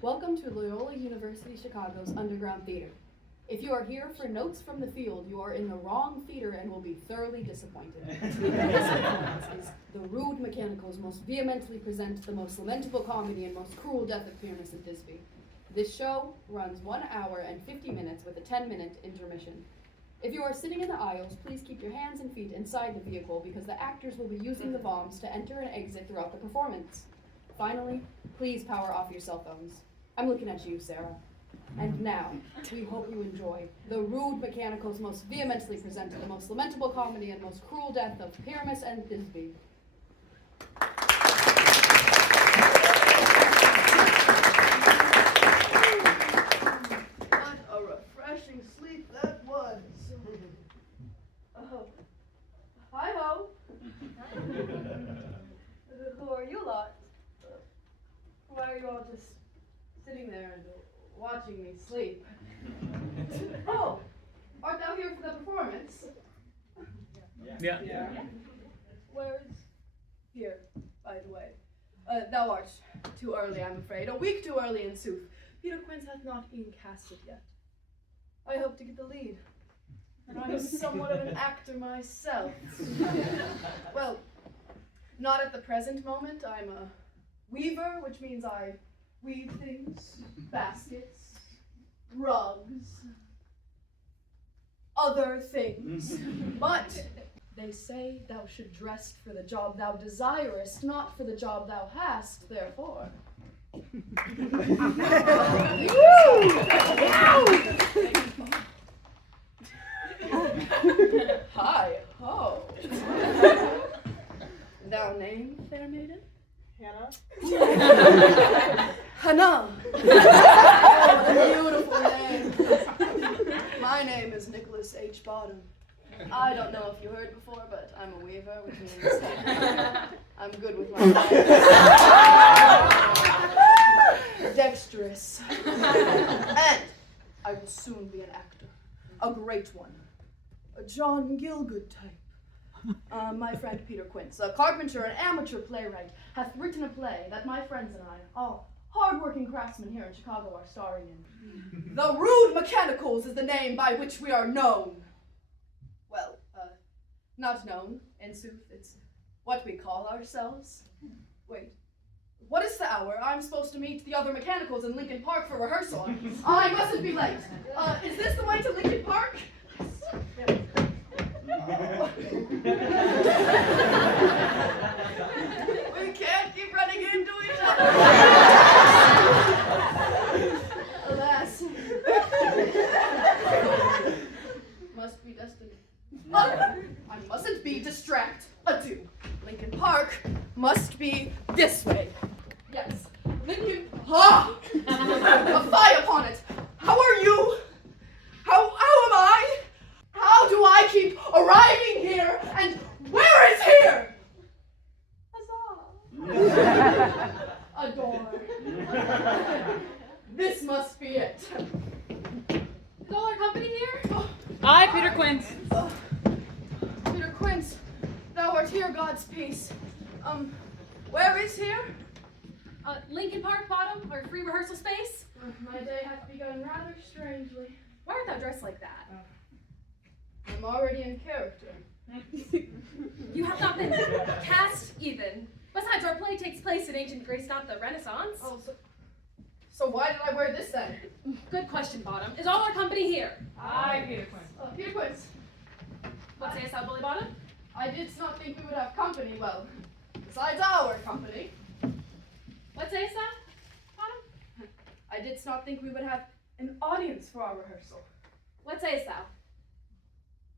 Welcome to Loyola University Chicago's Underground Theater. If you are here for notes from the field, you are in the wrong theater and will be thoroughly disappointed. This performance is the rude mechanicals most vehemently present the most lamentable comedy and most cruel death of Pyramus and Thisbe. This show runs 1 hour and 50 minutes with a 10-minute intermission. If you are sitting in the aisles, please keep your hands and feet inside the vehicle because the actors will be using the bombs to enter and exit throughout the performance. Finally, please power off your cell phones. I'm looking at you, Sarah. And now, we hope you enjoy the rude mechanicals most vehemently present the most lamentable comedy and most cruel death of Pyramus and Thisbe. What a refreshing sleep that was. Oh, hi-ho. Who are you lot? Why are you all just sitting there and watching me sleep? Oh, art thou here for the performance? Yeah. Where's here, by the way? Thou art too early, I'm afraid. A week too early, in sooth. Peter Quince hath not been casted yet. I hope to get the lead. And I'm somewhat of an actor myself. Well, not at the present moment. I'm a weaver, which means I weave things, baskets, rugs, other things. But they say thou should dress for the job thou desirest, not for the job thou hast, therefore. Hi ho. Thou name, fair maiden? Hannah? Hannah! Oh, what a beautiful name. My name is Nicholas H. Bottom. I don't know if you heard before, but I'm a weaver, which means I'm good with my hands. Dexterous. And I will soon be an actor. A great one. A John Gielgud type. My friend Peter Quince, a carpenter and amateur playwright, hath written a play that my friends and I, all hard-working craftsmen here in Chicago, are starring in. The Rude Mechanicals is the name by which we are known. Well, not known, in sooth, it's what we call ourselves. Wait, what is the hour? I'm supposed to meet the other mechanicals in Lincoln Park for rehearsal. I mustn't be late. Is this the way to Lincoln Park? Yes. We can't keep running into each other. Alas. Must be destiny. I mustn't be distract. Adieu. Lincoln Park must be this way. Yes. Lincoln Park. A fie upon it. How are you? How am I? How do I keep arriving here, and where is here? Huzzah! Adore. This must be it. Is all our company here? Oh. Hi, Peter Quince. Peter Quince, thou art here, God's peace. Where is here? Lincoln Park, Bottom, our free rehearsal space. My day hath begun rather strangely. Why art thou dressed like that? I'm already in character. You have not been cast even. Besides, our play takes place in ancient Greece, not the Renaissance. Oh, so why did I wear this then? Good question, Bottom. Is all our company here? Hi, Peter Quince. Peter Quince, What sayest thou, Bully Bottom? I did not think we would have company, well, besides our company. What sayest thou, Bottom? I did not think we would have an audience for our rehearsal. What sayest thou?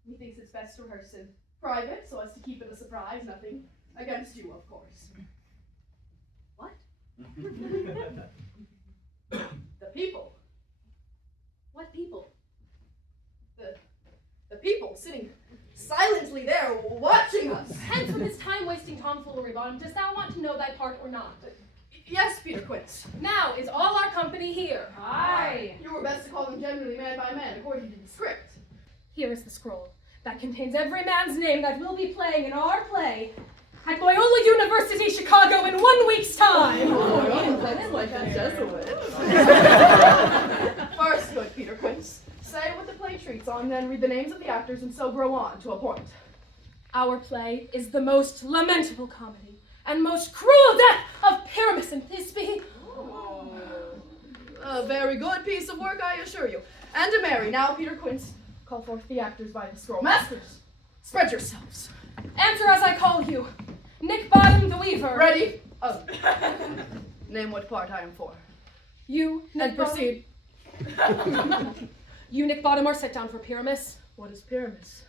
Methinks it's best to rehearse in private, so as to keep it a surprise, nothing against you, of course. What? The people. What people? The people sitting silently there, watching us. Hence from this time-wasting tomfoolery, Bottom, dost thou want to know thy part or not? Yes, Peter Quince. Now, is all our company here? Hi. You were best to call them generally man by man, according to the script. Here is the scroll that contains every man's name that will be playing in our play at Loyola University Chicago in 1 week's time. Oh, that's like the Jesuits. First, good Peter Quince. Say what the play treats on, then read the names of the actors, and so grow on to a point. Our play is the most lamentable comedy and most cruel death of Pyramus and Thisbe. A very good piece of work, I assure you. And a merry. Now, Peter Quince, call forth the actors by the scroll. Masters, spread yourselves. Answer as I call you. Nick Bottom the Weaver. Ready? Oh. Name what part I am for. You, Nick And proceed. You, Nick Bottom, are set down for Pyramus. What is Pyramus?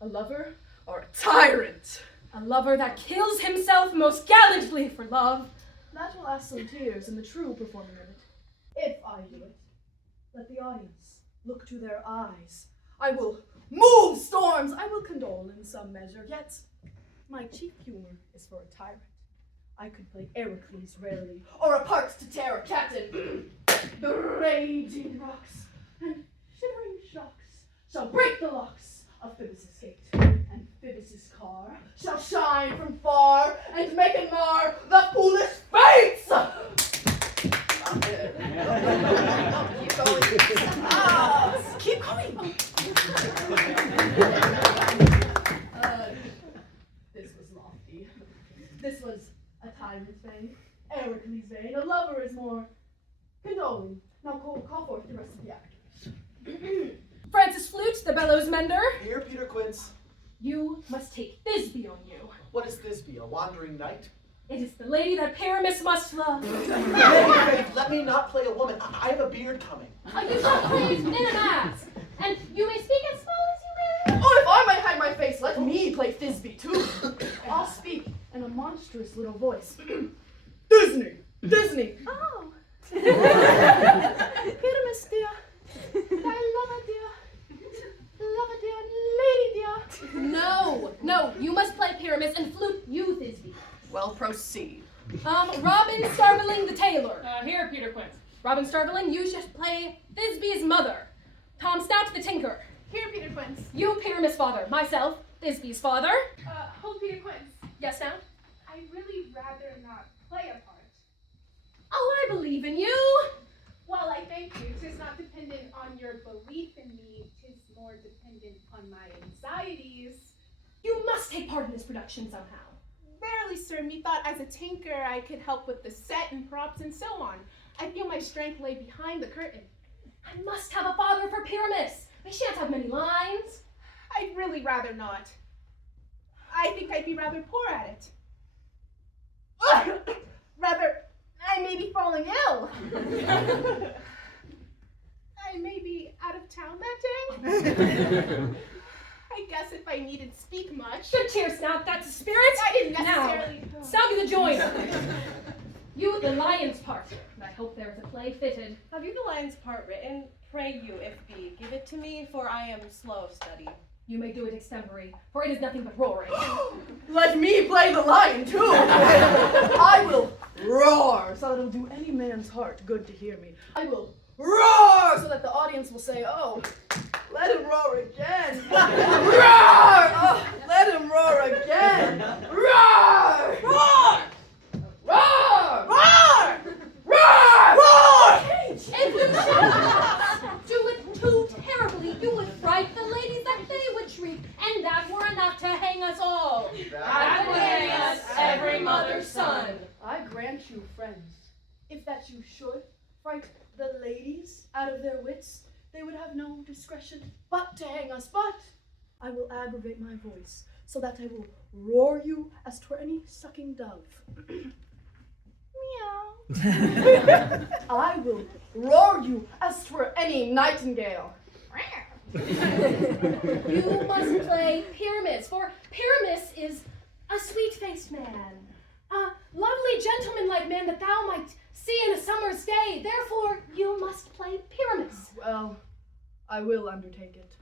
A lover or a tyrant? A lover that kills himself most gallantly for love. That will ask some tears in the true performing of it. If I do it, let the audience look to their eyes. I will move storms. I will condole in some measure. Yet, my chief humor is for a tyrant. I could play Heracles rarely, or a parts to tear a captain. The raging rocks and shivering shocks shall break the locks of Phoebus' gate, and Phoebus' car shall shine from far and make and mar the foolish fates. Keep going. Keep going. This was lofty. This was a tyrant's vein, Heracles' vein. A lover is more condoling. Now call forth the rest of the actors. Francis Flute, the bellows mender. Here, Peter Quince. You must take Thisbe on you. What is Thisbe, a wandering knight? It is the lady that Pyramus must love. Let me not play a woman. I have a beard coming. You shall play in a mask, and you may speak as small as you will. Oh, if I might hide my face, let me play Thisbe too. I'll speak in a monstrous little voice. Disney! Disney! Oh. Pyramus, dear. I love it, dear. Love it, dear. Lady, dear. No, you must play Pyramus and Flute you Thisbe. Well, proceed. Robin Starveling the tailor. Here, Peter Quince. Robin Starveling, you should play Thisbe's mother. Tom Snout the tinker. Here, Peter Quince. You Pyramus' father. Myself, Thisbe's father. Hold Peter Quince. Yes, Snout? I'd really rather not play a part. Oh, I believe in you. Well, I thank you. 'Tis not dependent on your belief in me. 'Tis more dependent on my anxieties. You must take part in this production somehow. Verily, sir, methought as a tinker I could help with the set and props and so on. I feel my strength lay behind the curtain. I must have a father for Pyramus. I shan't have many lines. I'd really rather not. I think I'd be rather poor at it. Rather, I may be falling ill. I may be out of town that day. I guess if I needn't speak much. Good cheer, Snout. That's the spirit. I didn't necessarily. Now, Snout be the joiner. You the lion's part. And I hope there is a play fitted. Have you the lion's part written? Pray you, if be, give it to me, for I am slow of study. You may do it extempore, for it is nothing but roaring. Let me play the lion too. I will roar so that it'll do any man's heart good to hear me. I will roar so that the audience will say, oh, let him roar again. Roar! Oh, let him roar again. Roar! Roar! Roar! Roar! Roar! Roar! If you shall do it too terribly, you would fright the ladies that they would shriek, and that were enough to hang us all. That would hang us, every mother's son. I grant you, friends, if that you should fright the ladies out of their wits, they would have no discretion but to hang us. But I will aggravate my voice so that I will roar you as 'twere any sucking dove. Meow. I will roar you as 'twere any nightingale. You must play Pyramus, for Pyramus is a sweet-faced man, a lovely gentleman-like man that thou might see in a summer's day. Therefore, you must play Pyramus. Well, I will undertake it.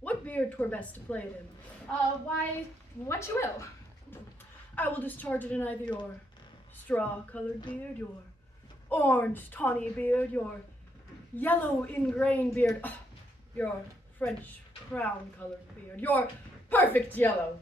What beard 'twere best to play it in? Why, what you will. I will discharge it in either your straw-colored beard, your orange tawny beard, your yellow ingrain beard, your French crown-colored beard, your perfect yellow.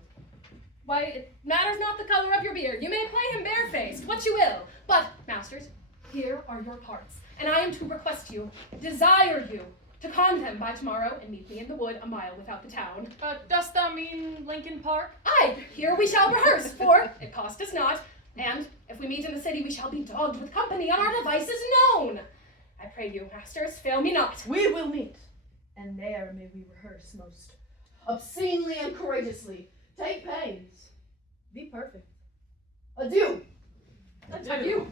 Why, it matters not the color of your beard. You may play him barefaced, what you will. But, masters, here are your parts. and I am to request you, desire you, to con them by tomorrow and meet me in the wood a mile without the town. Dost thou mean Lincoln Park? Aye, here we shall rehearse, for it cost us not, and if we meet in the city, we shall be dogged with company and our devices known. I pray you, masters, fail me not. We will meet, and there may we rehearse most obscenely and courageously. Take pains. Be perfect. Adieu. Adieu.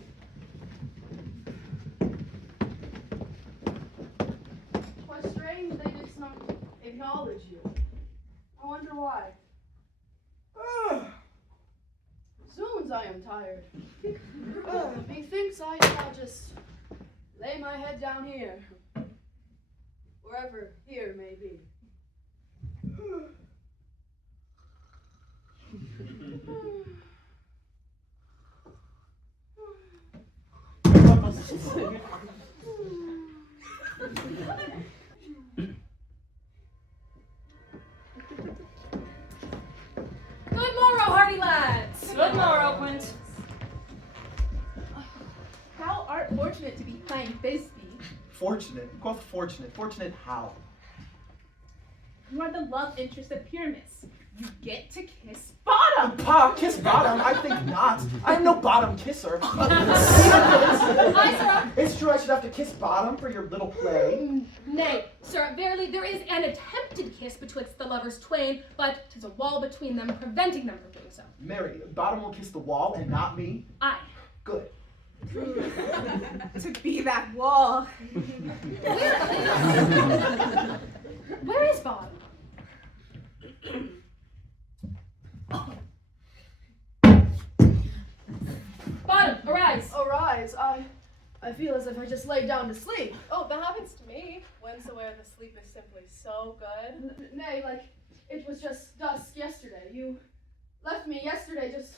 'Twas strange they did not acknowledge you. I wonder why. Zoons, I am tired. Methinks I shall just lay my head down here, wherever here may be. Good morrow, hearty lads. Good morrow, Quince. Thou art fortunate to be playing Thisbe. Fortunate. Quoth fortunate. Fortunate how? You are the love interest of Pyramus. You get to kiss bottom. Pa, kiss bottom? I think not. I am no bottom kisser. Aye, sir. It's true I should have to kiss bottom for your little play. Nay, sir, verily there is an attempted kiss betwixt the lovers twain, but 'tis a wall between them, preventing them from doing so. Mary, bottom will kiss the wall and not me? Aye. Good. To be that wall. Where is Bottom? Bottom, arise. Arise, I feel as if I just laid down to sleep. Oh, that happens to me. Whensoever the sleep is simply so good. Nay, like, it was just dusk yesterday. You left me yesterday just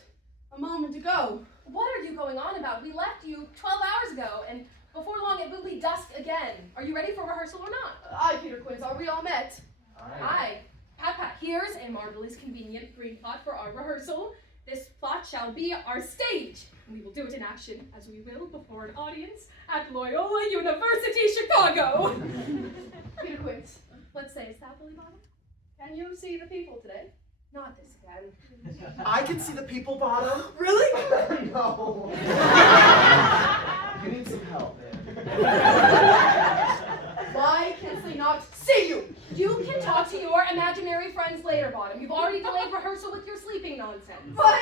a moment ago. What are you going on about? We left you 12 hours ago, and before long it will be dusk again. Are you ready for rehearsal or not? Aye, Peter Quince, are we all met? Aye. Pat, here's a marvelous convenient green plot for our rehearsal. This plot shall be our stage. We will do it in action, as we will before an audience at Loyola University, Chicago. Peter Quince, Let's say, is that Billy Bottom? can you see the people today? Not this again. I can see the people bottom. Really? No. You need some help, man. Why can they not see you? You can talk to your imaginary friends later, Bottom. You've already delayed rehearsal with your sleeping nonsense. But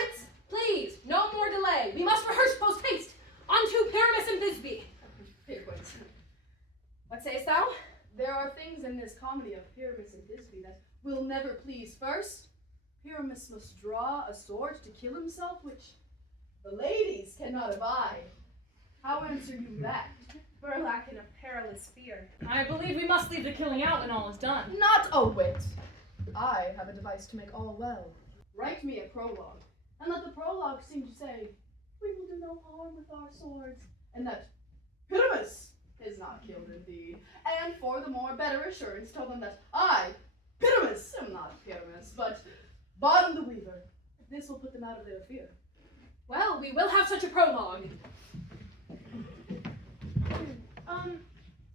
Please, no more delay. We must rehearse post haste. On to Pyramus and Thisbe. Peter Quince, What sayest thou? there are things in this comedy of Pyramus and Thisbe that will never please. First, Pyramus must draw a sword to kill himself, which the ladies cannot abide. How answer you that? Burlack in a perilous fear. I believe we must leave the killing out when all is done. Not a whit. I have a device to make all well. Write me a prologue, and let the prologue seem to say, we will do no harm with our swords, and that Pyramus is not killed indeed. And for the more better assurance, tell them that I, Pyramus, am not Pyramus, but Bottom the Weaver. This will put them out of their fear. Well, we will have such a prologue.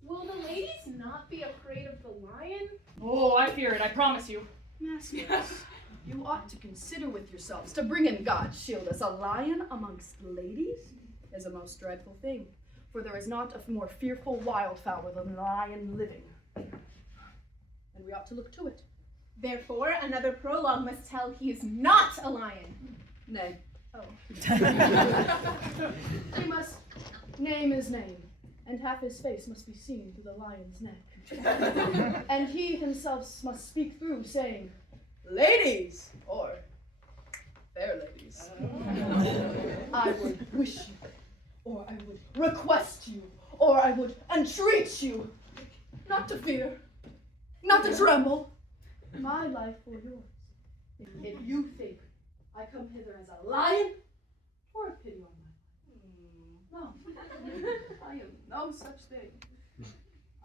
Will the ladies not be afraid of the lion? Oh, I fear it, I promise you. Masters, you ought to consider with yourselves to bring in God's shield as a lion amongst ladies is a most dreadful thing, for there is not a more fearful wildfowl than a lion living. And we ought to look to it. Therefore, another prologue must tell he is not a lion. Nay, Oh. he must name his name, and half his face must be seen through the lion's neck. And he himself must speak through, saying, ladies, or fair ladies, I would wish you, or I would request you, or I would entreat you, not to fear, not to tremble, my life for yours. If you think I come hither as a lion, or a pity on my life, no, I am no such thing.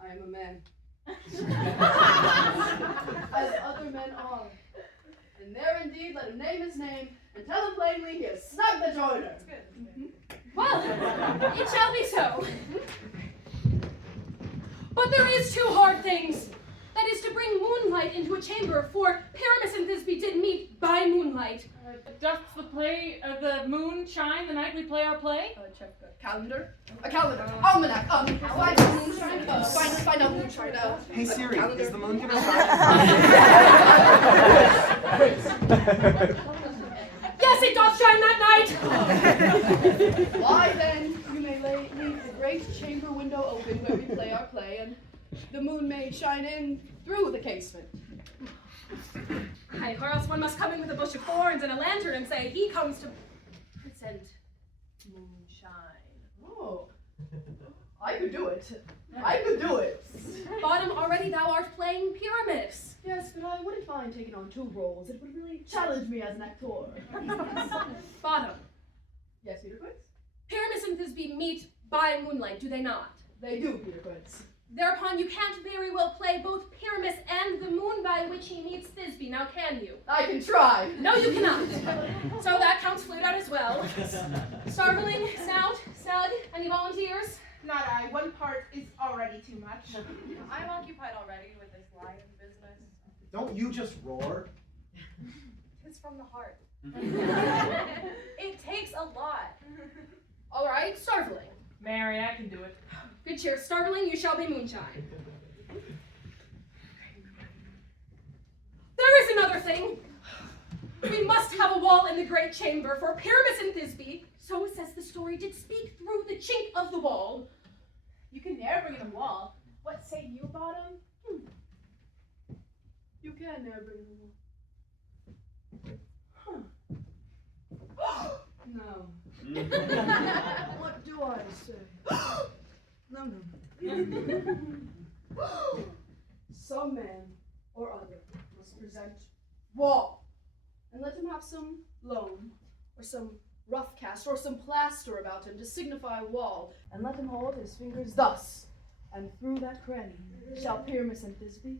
I am a man. As other men are. And there indeed let him name his name, and tell him plainly he is Snug the joiner. Well, it shall be so. of things. That is to bring moonlight into a chamber, for Pyramus and Thisbe did meet by moonlight. Doth the play of the moon shine the night we play our play? Check the calendar. A calendar. Almanac. Find a moonshine. Find a moonshine. Hey Siri, calendar. is the moon gonna shine? Yes, it doth shine that night. Why then, you may leave the great chamber window open where we play our play, and the moon may shine in through the casement. Aye, or else one must come in with a bush of thorns and a lantern and say, he comes to present moonshine. Oh, I could do it. I could do it. Bottom, already thou art playing Pyramus. Yes, but I wouldn't mind taking on 2 roles. It would really challenge me as an actor. Bottom, Yes, Peter Quince? Pyramus and Thisbe meet by moonlight, do they not? They do, Peter Quince. Thereupon you can't very well play both Pyramus and the moon by which he meets Thisbe, now can you? I can try. No, you cannot. So that counts Flute out as well. Starveling, Snout, Snug, any volunteers? Not I. One part is already too much. I'm occupied already with this lion business. Don't you just roar? It's from the heart. It takes a lot. All right, Starveling. Mary, I can do it. Good cheer. Starveling, you shall be moonshine. There is another thing. We must have a wall in the great chamber, for Pyramus and Thisbe, so says the story, did speak through the chink of the wall. You can never bring in a wall. What say you, Bottom? You can never bring them No. What do I say? No. Some man or other must present wall, and let him have some loam, or some rough cast, or some plaster about him to signify wall, and let him hold his fingers thus, and through that cranny shall Pyramus and Thisbe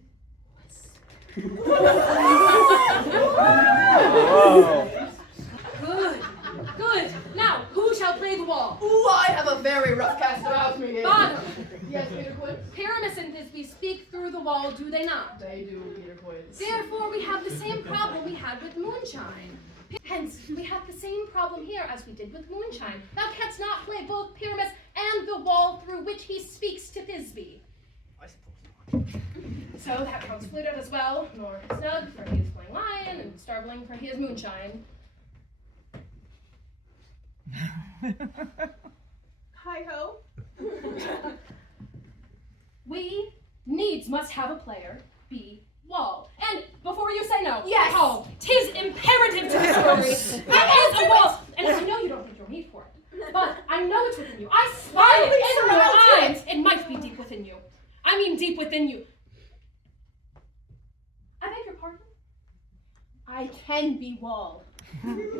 Good. Now, who shall play the wall? Ooh, I have a very rough cast about me. Bottom. Yes, Peter Quince? Pyramus and Thisbe speak through the wall, do they not? They do, Peter Quince. Therefore, we have the same problem we had with moonshine. Hence, we have the same problem here as we did with moonshine. Thou canst not play both Pyramus and the wall through which he speaks to Thisbe. I suppose not. So that counts Flute out as well, nor Snug, for he is playing lion, and Starveling, for he is moonshine. Hi-ho. We needs must have a player be wall. And before you say no, Yes. oh, 'tis imperative to the story. There is a wall, and I know you don't think you're meat for it, but I know it's within you. I spy it in your eyes. It might be deep within you. I mean deep within you. I beg your pardon? I can be wall.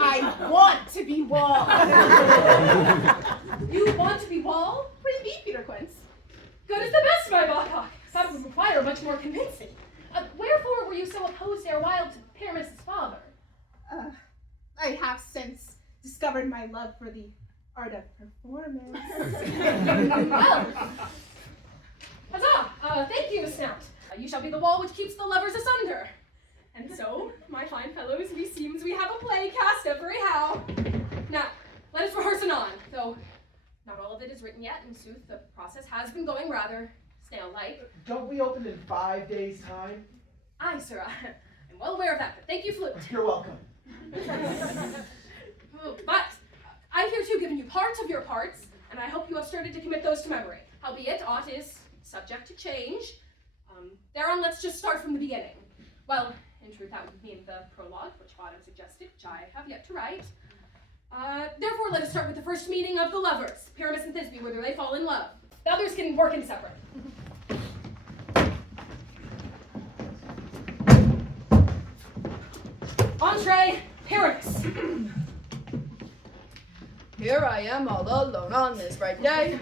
I want to be wall. You want to be wall? What do you mean, Peter Quince? Good as the best, my Bacchus. That would require much more convincing. Wherefore were you so opposed erewhile to Pyramus' father? I have since discovered my love for the art of performance. Well, huzzah! Thank you, Snout. You shall be the wall which keeps the lovers asunder. And so, my fine fellows, meseems we have a play cast every how. Now, let us rehearse anon, though not all of it is written yet. In sooth, the process has been going rather snail-like. Don't we open in 5 days' time? Aye, sir, I'm well aware of that, but thank you, Flute. You're welcome. But I have hereto given you parts of your parts, and I hope you have started to commit those to memory. Howbeit, aught is subject to change. Thereon, let's just start from the beginning. Well, in truth, that would mean the prologue, which Bottom suggested, which I have yet to write. Therefore, let us start with the first meeting of the lovers, Pyramus and Thisbe, whether they fall in love. The others can work in separate. Entree, Pyramus. Here I am all alone on this bright day.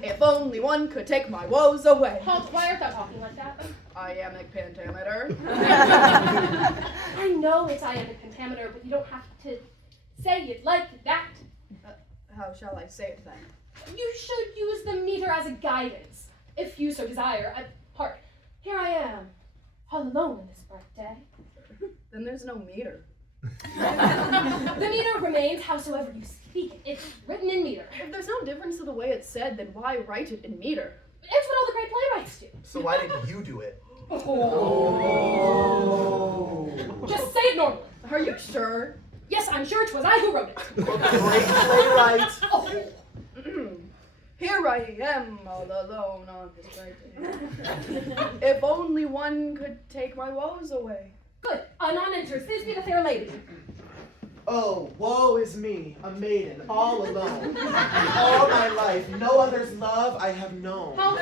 If only one could take my woes away. Halt, why art thou talking like that? I am a pentameter. I know it's iambic pentameter, but you don't have to say it like that. How shall I say it then? You should use the meter as a guidance, if you so desire. Hark, here I am, all alone on this birthday. Then there's no meter. The meter remains howsoever you speak it. It's written in meter. If there's no difference to the way it's said, then why write it in meter? It's what all the great playwrights do. So why didn't you do it? Just say it normally. Are you sure? Yes, I'm sure it was I who wrote it. Great playwright. Oh. Here I am, all alone on this birthday. If only one could take my woes away. Good. Anon enters Thisbe the fair lady. Oh, woe is me, a maiden, all alone. All my life, no other's love I have known. How?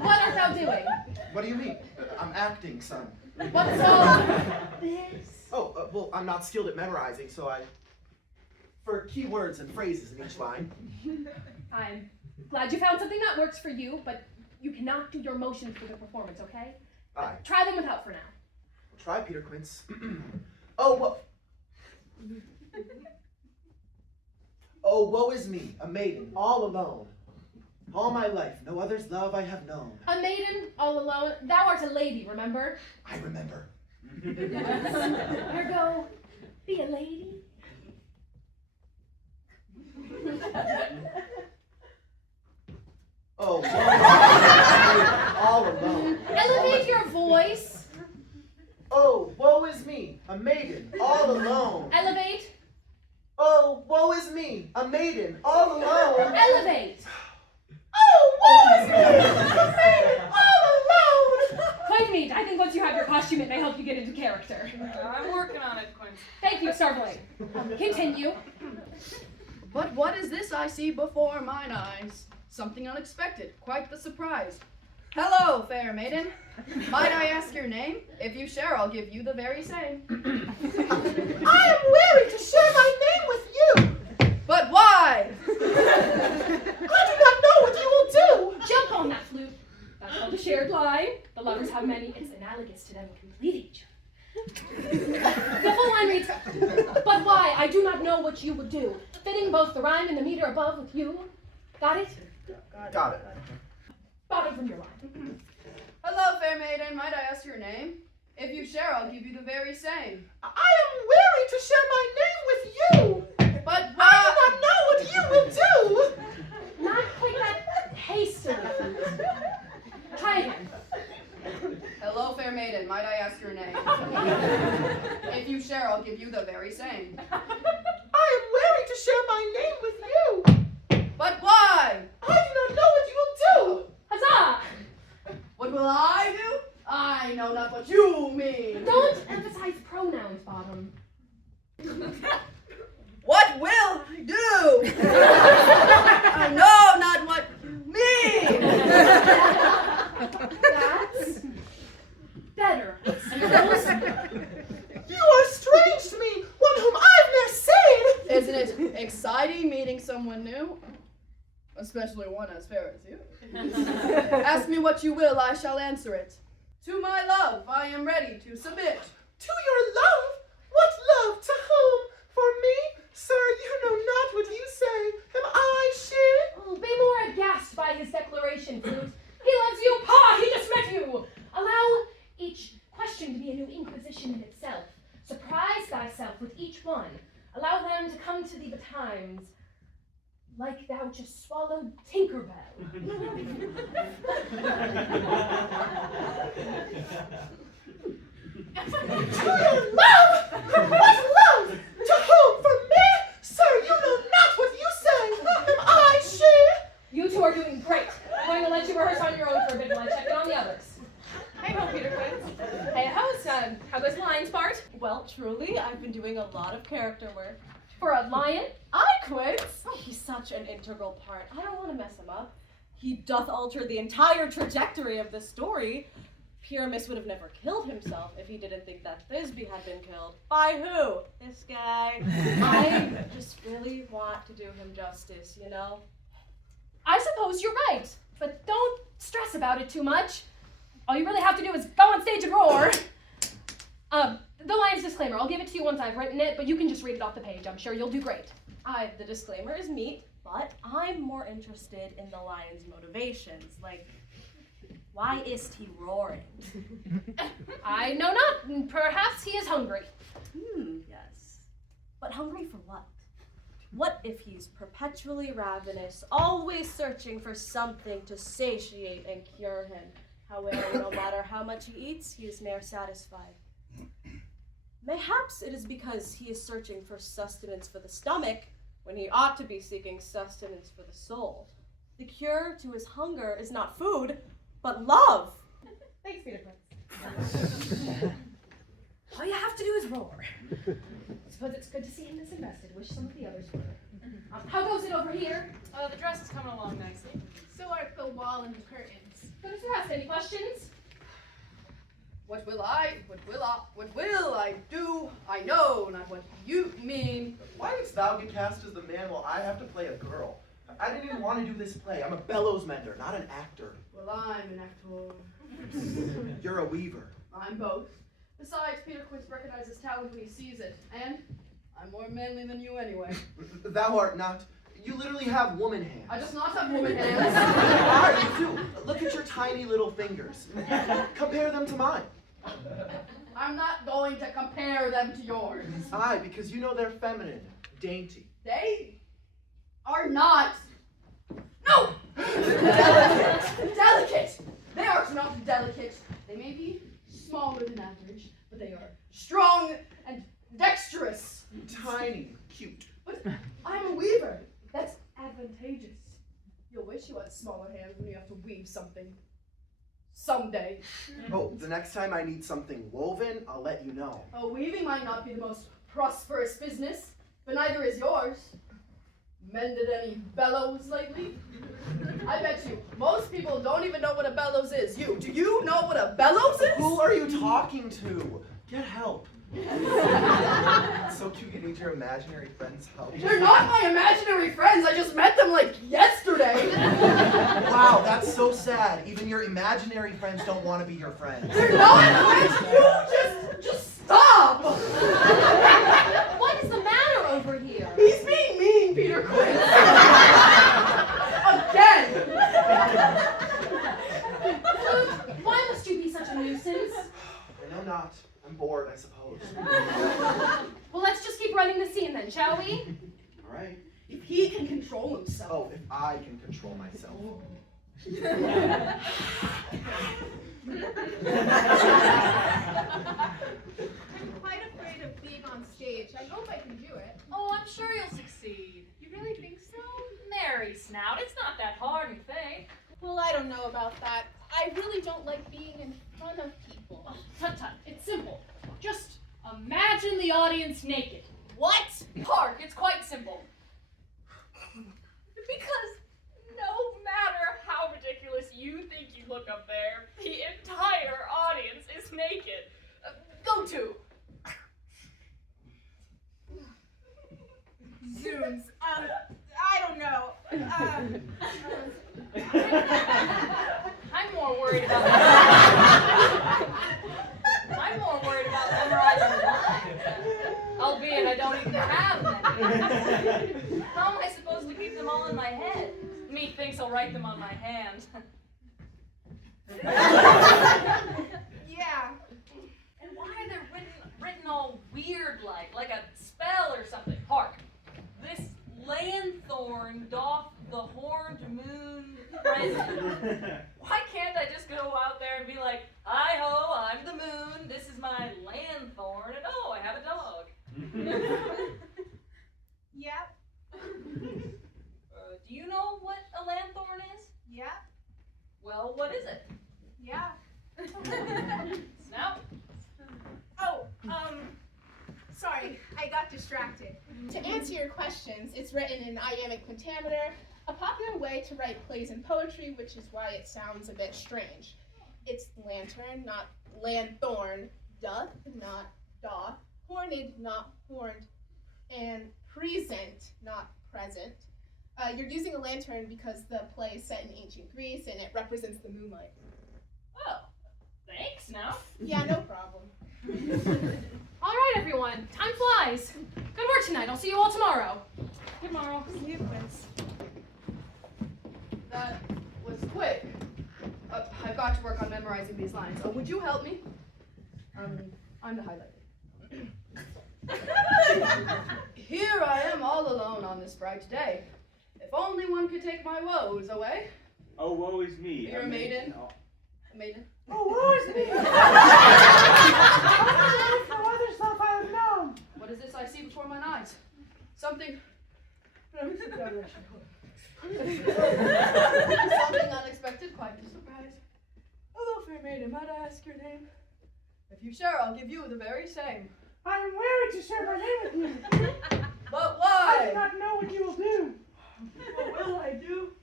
What art thou doing? What do you mean? I'm acting, son. What's all this? Oh, well, I'm not skilled at memorizing, so for key words and phrases in each line. I'm glad you found something that works for you, but you cannot do your motions for the performance, okay? Aye. Try them without for now. Try Peter Quince. Oh, woe is me, a maiden, all alone. All my life, no other's love I have known. A maiden, all alone. Thou art a lady, remember? I remember. Ergo, be a lady. Oh, woe is me, all alone. Elevate your voice. Oh, woe is me, a maiden, all alone. Elevate. Oh, woe is me, a maiden, all alone. Elevate. Oh, woe is me, a maiden, all alone. Quite neat. I think once you have your costume, it may help you get into character. I'm working on it, Quince. Thank you, Starveling. Continue. But what is this I see before mine eyes? Something unexpected, quite the surprise. Hello, fair maiden. Might I ask your name? If you share, I'll give you the very same. I am weary to share my name with you. But why? I do not know what you will do. Jump on that flute. That's called a shared line. The lovers have many. It's analogous to them complete each other. The full line reads, but why? I do not know what you would do. Fitting both the rhyme and the meter above with you. Got it? Got it. Bottom from your line. Hello, fair maiden. Might I ask your name? If you share, I'll give you the very same. I am weary to share my name with you. But I do not know what you will do. Not quite that hastily. Try again. Hello, fair maiden. Might I ask your name? If you share, I'll give you the very same. I am weary to share my name with you. But why? I do not know what you will do. Huzzah! What will I do? I know not what you mean. Don't emphasize pronouns, Bottom. What will I do? I know not what you mean. That's better, I suppose. You are strange to me, one whom I've never seen. Isn't it exciting meeting someone new? Especially one as fair as you. Ask me what you will, I shall answer it. To my love, I am ready to submit. To your love? What love? To whom? For me? Sir, you know not what you say. Am I she? Oh, be more aghast by his declaration, Flute. He loves you, pa! He just met you! Allow each question to be a new inquisition in itself. Surprise thyself with each one. Allow them to come to thee betimes, like thou just swallowed Tinkerbell. To your love? What love? To whom? For me? Sir, you know not what you say. Am I she? You two are doing great. I'm going to let you rehearse on your own for a bit while I check in on the others. Hey ho, Peter Quince. Hey, how goes lines part? Well, truly, I've been doing a lot of character work. For a lion? Quince! He's such an integral part. I don't want to mess him up. He doth alter the entire trajectory of the story. Pyramus would have never killed himself if he didn't think that Thisbe had been killed. By who? This guy. I just really want to do him justice, you know? I suppose you're right, but don't stress about it too much. All you really have to do is go on stage and roar. The lion's disclaimer, I'll give it to you once I've written it, but you can just read it off the page. I'm sure you'll do great. The disclaimer is neat, but I'm more interested in the lion's motivations. Like, Why is he roaring? I know not. Perhaps he is hungry. Yes. But hungry for what? What if he's perpetually ravenous, always searching for something to satiate and cure him? However, no matter how much he eats, he is ne'er satisfied. Mayhaps it is because he is searching for sustenance for the stomach, when he ought to be seeking sustenance for the soul. The cure to his hunger is not food, but love. Thanks, Peter Quince. All you have to do is roar. Suppose it's good to see him disinvested. Wish some of the others were. How goes it over here? The dress is coming along nicely. So are the wall and the curtains. Good as rest. Any questions? What will I do? I know not what you mean. Why does thou get cast as the man while I have to play a girl? I didn't even want to do this play. I'm a bellows mender, not an actor. Well, I'm an actor. You're a weaver. I'm both. Besides, Peter Quince recognizes talent when he sees it, and I'm more manly than you anyway. Thou art not. You literally have woman hands. I just not have woman hands. Ah, you do. Look at your tiny little fingers. Compare them to mine. I'm not going to compare them to yours. Aye, because you know they're feminine, dainty. They are not. No! Delicate! They are not delicate. They may be smaller than average, but they are strong and dexterous. Tiny, cute. But I'm a weaver. That's advantageous. You'll wish you had smaller hands when you have to weave something. Someday. Oh, the next time I need something woven, I'll let you know. Oh, weaving might not be the most prosperous business, but neither is yours. Mended any bellows lately? I bet you most people don't even know what a bellows is. Do you know what a bellows is? Who are you talking to? Get help. It's so cute you need your imaginary friends' help. They're not my imaginary friends. I just met them like yesterday. Wow, that's so sad. Even your imaginary friends don't want to be your friends. They're not friends. You just stop. What is the matter over here? He's being mean, Peter Quince. Again. Why must you be such a nuisance? I know not. I'm bored, I suppose. Well, let's just keep running the scene then, shall we? All right. If he can control himself. Oh, if I can control myself. I'm quite afraid of being on stage. I hope I can do it. Oh, I'm sure you'll succeed. You really think so? Mary Snout, it's not that hard, you think. Well, I don't know about that. I really don't like being in front of people. Oh, tut-tut, it's simple. Just imagine the audience naked. What? Hark, it's quite simple. Because no matter how ridiculous you think you look up there, the entire audience is naked. Go to. Zoons. I don't know. I'm more worried about memorizing lines. Albeit I don't even have many. How am I supposed to keep them all in my head? Methinks I'll write them on my hand. Yeah. And why are they written all weird like a spell or something? Hark. This lanthorn doth the horned moon present. Why can't I just go out there and be like, hi-ho, I'm the moon, this is my lanthorn, and oh, I have a dog. Yep. Do you know what a lanthorn is? Yeah. Well, what is it? Yeah. Snout? Oh, sorry, I got distracted. To answer your questions, it's written in iambic pentameter, a popular way to write plays and poetry, which is why it sounds a bit strange. It's lantern, not lanthorn, doth, not doth, horned, not horned, and present, not present. You're using a lantern because the play is set in ancient Greece and it represents the moonlight. Oh, thanks, Snout. Yeah, no problem. All right, everyone, time flies. Good work tonight. I'll see you all tomorrow. Tomorrow. See you, Quince. That was quick. I've got got to work on memorizing these lines. Would you help me? I'm the highlighter. Here I am all alone on this bright day. If only one could take my woes away. Oh, woe is me. You're a maiden. A maiden? Oh, woe is me. From other stuff I have known. What is this I see before mine eyes? Something. Something unexpected, quite a surprise. Hello, fair maiden, might I ask your name? If you share, I'll give you the very same. I am weary to share my name with you. But why? I do not know what you will do. What will I do?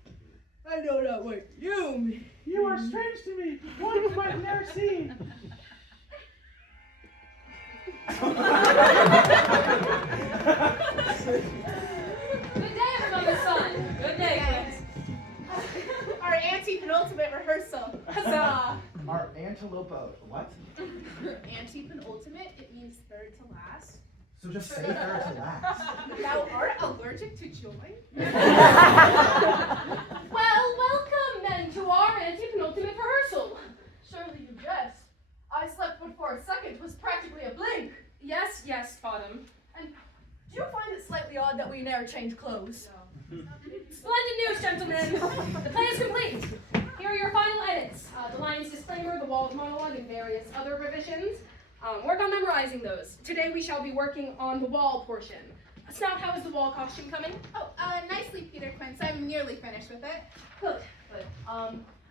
I know not what you mean. You are strange to me, one whom I've never seen. Good day, everybody's son. Good day, Quince. Our anti-penultimate rehearsal. Huzzah! Our antelope, what? Anti-penultimate, it means third to last. So just say third to last. Thou art allergic to joy? Well, welcome then to our anti-penultimate rehearsal. Surely you jest. I slept but for a second, was practically a blink. Yes, Bottom. And do you find it slightly odd that we ne'er change clothes? Splendid news, gentlemen. The play is complete. Here are your final edits. The lines disclaimer, the wall's monologue, and various other revisions. Work on memorizing those. Today we shall be working on the wall portion. Snout, how is the wall costume coming? Oh, nicely, Peter Quince. I'm nearly finished with it. Good.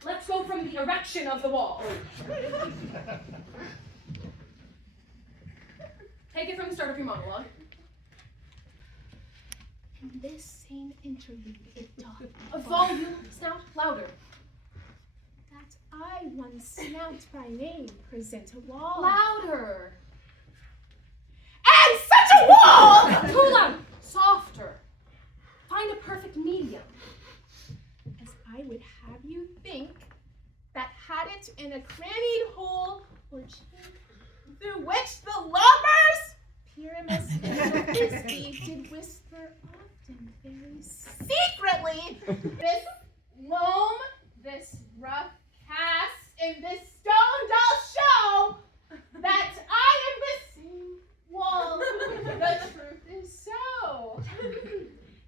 Let's go from the erection of the wall. Take it from the start of your monologue. In this same interlude, it doth A volume, Snout, louder. that I, one Snout by name, present a wall. Louder. And such a wall! Too loud. Softer. Find a perfect medium. As I would have you think, that had it in a crannied hole or chink through which the lovers, Pyramus and Thisbe, did whisper often very secretly, this loam, this rough cast, and this stone doll show that I am the same wall. The truth is so.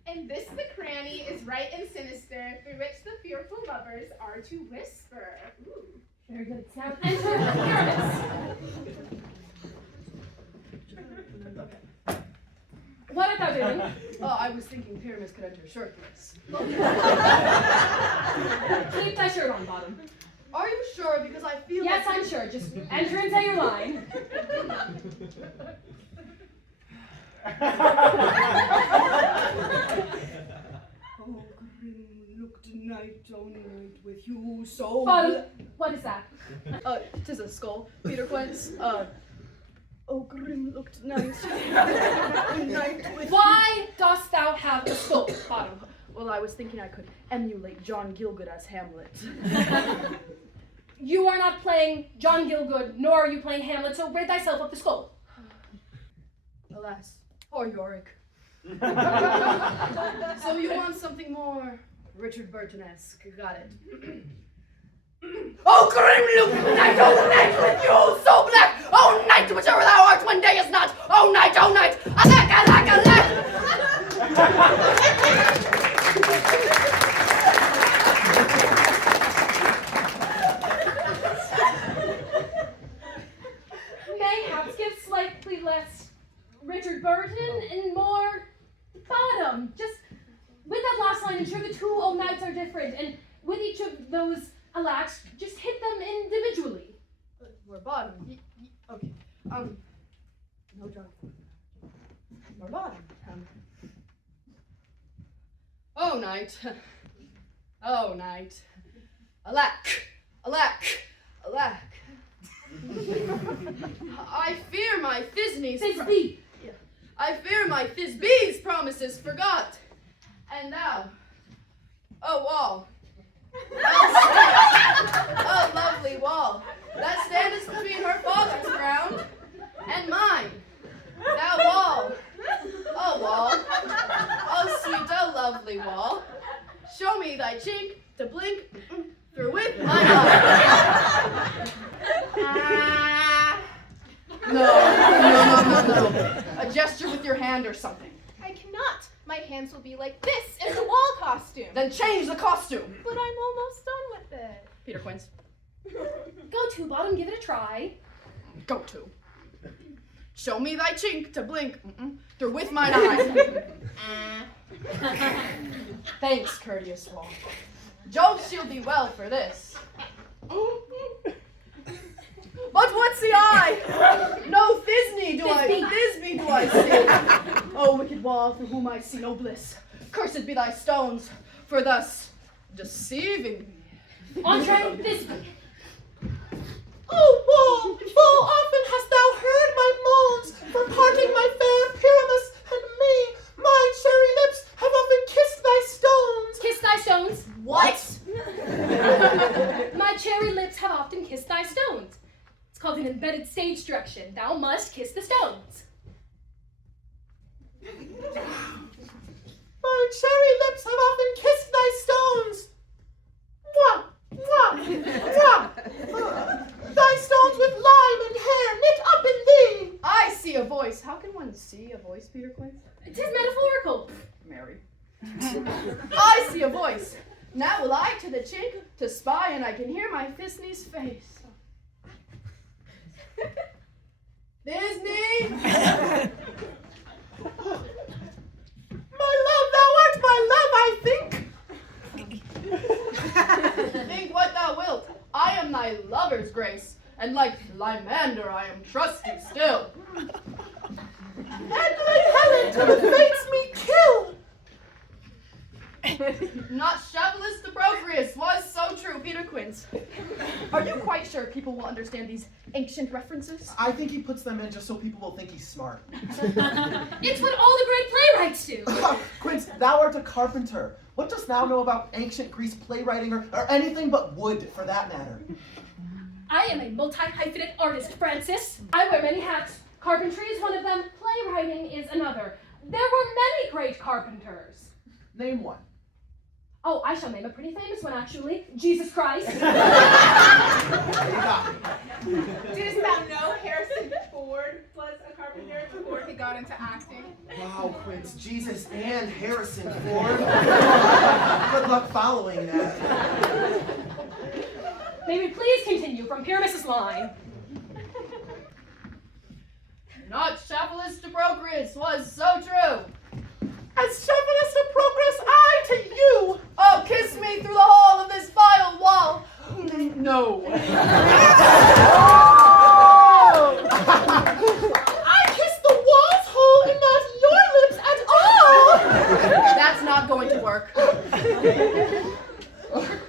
And this the cranny is right and sinister, through which the fearful lovers are to whisper. Ooh. Very good. Snout, enter Pyramus. What art thou doing? I was thinking Pyramus could enter shirtless. Keep thy shirt on, Bottom. Are you sure? Because I feel Yes, like... I'm sure. Just enter and say your line. Oh, grim looked night on night with you so... Bottom, what is that? 'Tis a skull. Peter Quince, oh, grim looked night on night with Why dost thou have a skull, Bottom? Well, I was thinking I could emulate John Gielgud as Hamlet. You are not playing John Gielgud, nor are you playing Hamlet, so rid thyself of the skull. Alas, poor Yorick. So you want something more Richard Burton-esque, got it. Oh, grim look night, oh night with you so black, oh night, whichever thou art when day is not, oh night, alack, alack, alack. Mayhaps give slightly less Richard Burton and more Bottom. Just with that last line, ensure the two old knights are different, and with each of those alacks, just hit them individually. We're Bottom. Okay. No John. We're Bottom. Oh night. Oh night. Alack. Alack. Alack. I fear my Thisbe's Thisbe. I fear my Thisbe's promises forgot. And thou, oh wall, oh lovely wall, that standest between her father's ground and mine. Thou wall, oh sweet, oh lovely wall, show me thy chink to blink Through with my eye. No. A gesture with your hand or something. I cannot. My hands will be like this in the wall costume. Then change the costume. But I'm almost done with it. Peter Quince. Go to, Bottom, give it a try. Go to. Show me thy chink to blink. Through with mine eye. Thanks, courteous Swan. Jove shield thee well for this. But what's the eye? No Thisbe do I see. O wicked wall, through whom I see no bliss. Cursed be thy stones, for thus deceiving me. Entree, Thisbe. Oh, wall, full often hast thou heard my moans for parting my fair Pyramus and me. My cherry lips have often kissed thy stones. Kiss thy stones. What? My cherry lips have often kissed thy stones. It's called an embedded stage direction. Thou must kiss the stones. My cherry lips have often kissed thy stones. Mwah, mwah, mwah. Thy stones with lime and hair knit up in thee. I see a voice. How can one see a voice, Peter Quince? It is metaphorical. Mary. I see a voice. Now will I to the chink to spy, and I can hear my Thisbe's face. Thisbe! My love, thou art my love, I think. Think what thou wilt. I am thy lover's grace, and like Lymander I am trusty still. And like Helen to the fates me kill. Not Shavelus the Agharese was so true, Peter Quince. Are you quite sure people will understand these ancient references? I think he puts them in just so people will think he's smart. It's what all the great playwrights do. Quince, thou art a carpenter. What dost thou know about ancient Greece playwriting or anything but wood, for that matter? I am a multi-hyphenate artist, Francis. I wear many hats. Carpentry is one of them. Playwriting is another. There were many great carpenters. Name one. Oh, I shall name a pretty famous one, actually. Jesus Christ. Didst thou know Harrison Ford was a carpenter before he got into acting? Wow, Quince, Jesus and Harrison Ford. Good luck following that. May we please continue from Pyramus's line? Not Shavelus the Agharese was so true. As Shavelus to progress I to you. Oh, kiss me through the hole of this vile wall. No. I kiss the wall's hole and not your lips at all. That's not going to work.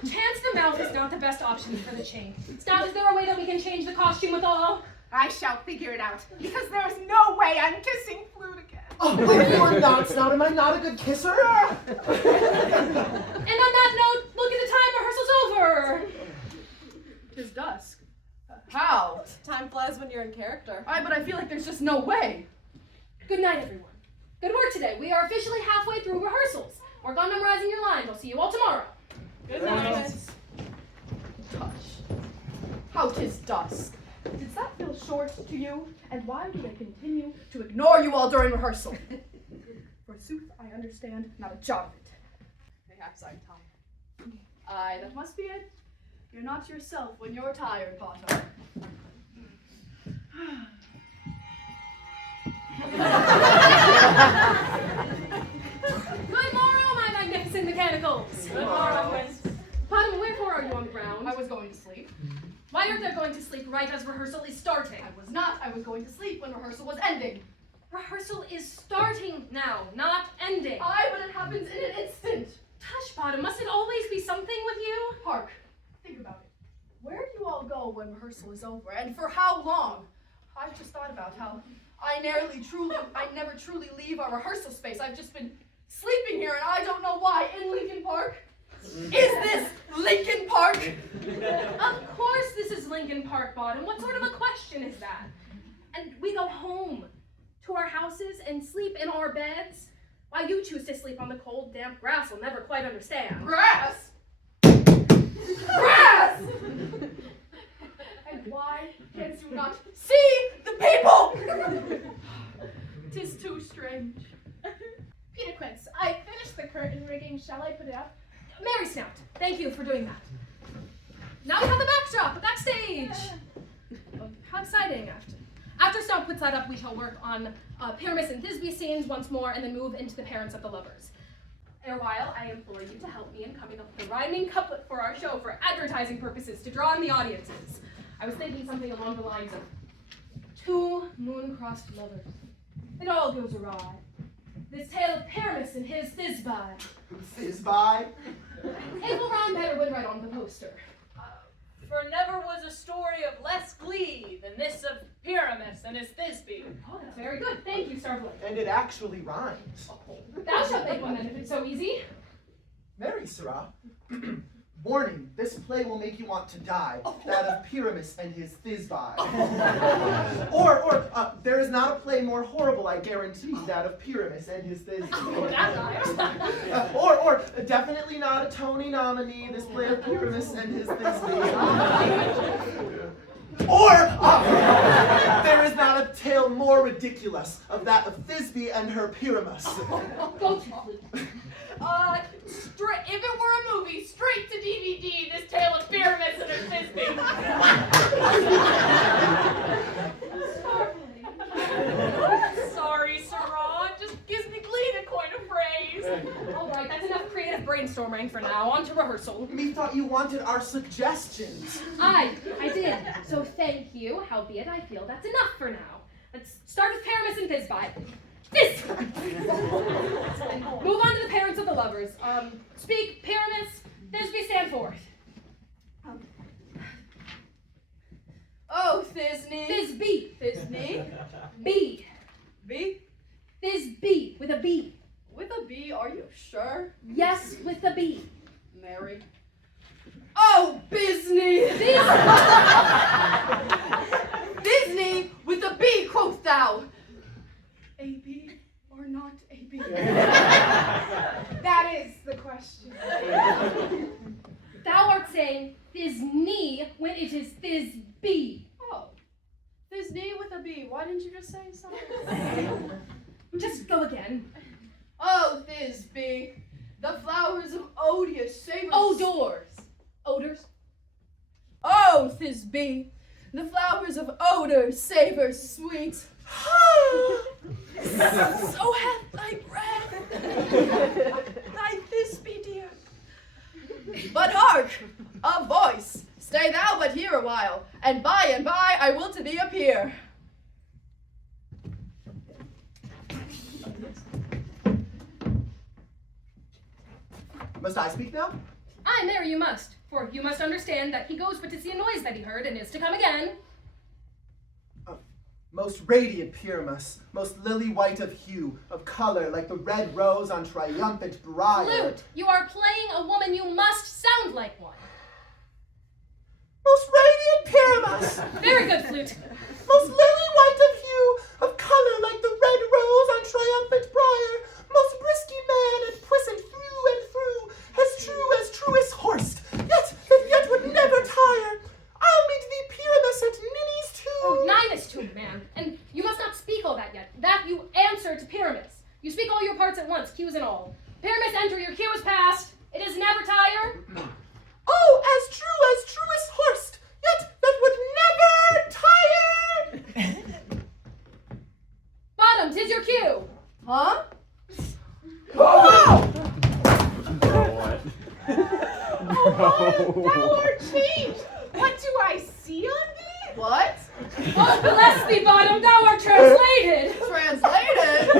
Chance the mouth is not the best option for the chink. Snout, is there a way that we can change the costume with all? I shall figure it out, because there's no way I'm kissing Flute again. Oh, you are not, Snout. Am I not a good kisser? And on that note, look at the time, rehearsal's over. 'Tis dusk. How? Time flies when you're in character. But I feel like there's just no way. Good night, everyone. Good work today. We are officially halfway through rehearsals. Work on memorizing your lines. I'll see you all tomorrow. Good night. Tush. How 'tis dusk. Does that feel short to you? And why do they continue to ignore you all during rehearsal? Forsooth, I understand not a jot of it. Perhaps I'm tired. Aye, that must be it. You're not yourself when you're tired, Potter. Good morrow, my magnificent mechanicals. Good morrow, Quince. Potter, wherefore are you on the ground? I was going to sleep. Why aren't they going to sleep right as rehearsal is starting? I was not. I was going to sleep when rehearsal was ending. Rehearsal is starting now, not ending. Aye, but it happens in an instant. Tush, Bottom, must it always be something with you? Hark, think about it. Where do you all go when rehearsal is over, and for how long? I've just thought about how I never truly leave our rehearsal space. I've just been sleeping here, and I don't know why. In Lincoln Park? Is this Lincoln Park? Of course this is Lincoln Park, Bottom. What sort of a question is that? And we go home to our houses and sleep in our beds. Why you choose to sleep on the cold, damp grass, I'll never quite understand. Grass? Grass! Mary Snout, thank you for doing that. Now we have the backdrop, backstage. Oh, how exciting. After Snout puts that up, we shall work on Pyramus and Thisbe scenes once more and then move into the parents of the lovers. Erewhile, I implore you to help me in coming up with a rhyming couplet for our show for advertising purposes to draw in the audiences. I was thinking something along the lines of, 2 moon-crossed lovers. It all goes awry. This tale of Pyramus and his Thisbe. Thisbe? It will rhyme better when right on the poster. For never was a story of less glee than this of Pyramus and his Thisbe. Oh, that's very good. Thank you, Starveling. And it actually rhymes. Thou shalt make one then if it's so easy. Very, sirrah. Warning, this play will make you want to die. That of Pyramus and his Thisbe. Or, there is not a play more horrible, I guarantee, that of Pyramus and his Thisbe. Oh, that rhymes. Or, definitely not a Tony nominee, this play of Pyramus and his Thisbe. Or, there is not a tale more ridiculous of that of Thisbe and her Pyramus. Go to Flute. If it were a movie, straight to DVD, this tale of Pyramus and his Thisbe. Sorry, Sirrah, it just gives me glee to coin a phrase. All right, that's enough creative brainstorming for now. On to rehearsal. Methought you wanted our suggestions. I did. So thank you. Howbeit, I feel that's enough for now. Let's start with Pyramus and Thisbe. Move on to the parents of the lovers. Speak, Pyramus, Thisbe, stand forth. Oh, Thisne. Thisbe. Thisne. B. B? Thisbe, with a B. With a B, are you sure? Yes, with a B. Mary. Oh, Bisney! Disney, with a B, quoth thou. A B or not a B? That is the question. Thou art saying Thisne when it is Thisbe. Oh. Thisne with a B. Why didn't you just say something? Just go again. Oh, Thisbe, the flowers of odious savors. Odors. Odors. Oh, Thisbe, the flowers of odor, savors, sweet. So hath thy breath, thy Thisbe dear. But hark, a voice. Stay thou but here a while, and by I will to thee appear. Must I speak now? Aye, Mary, you must. For you must understand that he goes but to see a noise that he heard, and is to come again. Most radiant Pyramus, most lily-white of hue, of color like the red rose on triumphant briar. Flute, you are playing a woman, you must sound like one. Most radiant Pyramus! Very good, Flute. Most lily-white of hue, of color like the red rose on triumphant briar. Most brisky man and puissant through and through, as truest horsed, yet would never tire. I'll meet thee, Pyramus, at Ninny's tomb. Oh, 9 is 2, man. And you must not speak all that yet. That you answer to Pyramus. You speak all your parts at once, cues and all. Pyramus, enter, your cue is past. It is never tire. Oh, as truest horsed, yet that would never tire. Bottom, 'tis your cue. Huh? Oh! Thou art changed. What do I see on thee? What? Oh, bless thee, Bottom, thou art translated. Translated?